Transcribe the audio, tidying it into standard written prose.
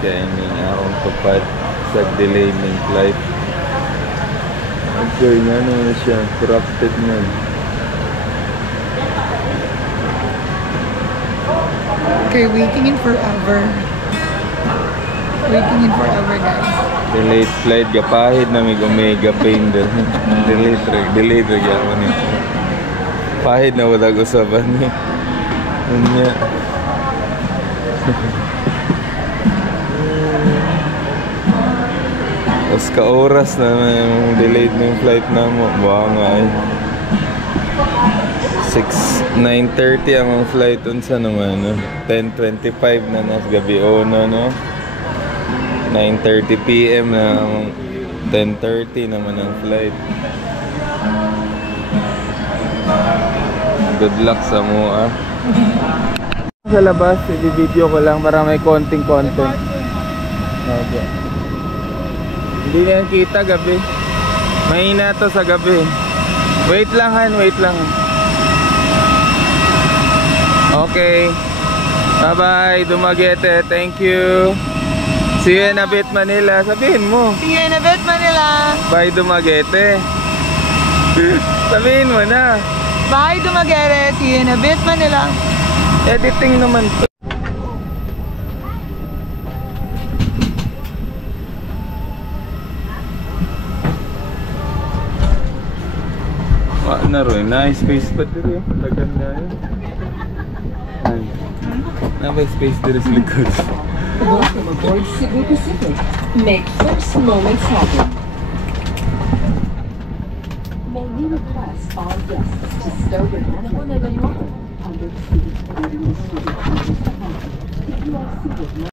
kaya ini akong tupad sa delay ng flight. Okay, nga naman siya, corrupted man. Okay, waiting in forever. Waiting in forever, guys. Delayed flight, gapahid na may omega pain din. Delayed rin ako ni. Pahid na wala usapan niya. Unya. Tapos ka-oras na yung delayed na yung flight na mo. Baka nga eh. 9:30 ang flight unsa naman, no? 10:25 na nas gabi o no? 9:30 PM na 10:30 naman ang flight. Good luck sa mo, ah. Sa labas, i-video ko lang para may konting content. Okay. Hindi na yan kita gabi. Mahina to sa gabi. Wait lang han, wait lang. Okay. Bye-bye, Dumaguete. Thank you. See you in a bit, Manila. Sabihin mo. See you in a bit, Manila. Bye, Dumaguete. Sabihin mo na. Bye, Dumaguete. See you in a bit, Manila. Editing naman to. Na rin, nice space pa dito. Lagan na yun. Ay. Nabay space dito sa likod. Welcome aboard Cebu Pacific. Make first moments happen. May we request all guests to stow their animals under the seat. If you are seated